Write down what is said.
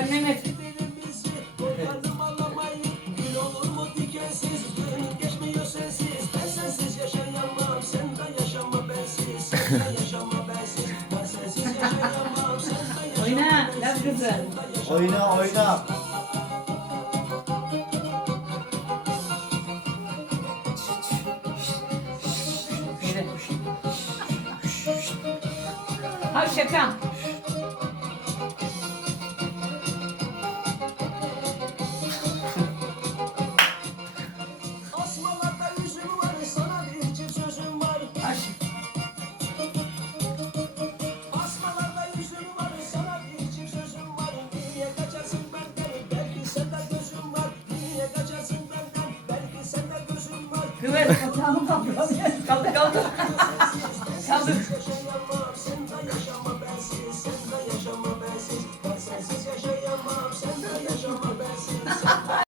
Mehmet. Oyna. Laf kızı. Oyna oyna. Yürü. Ha şaka. 因为他们怕表演高搞的哈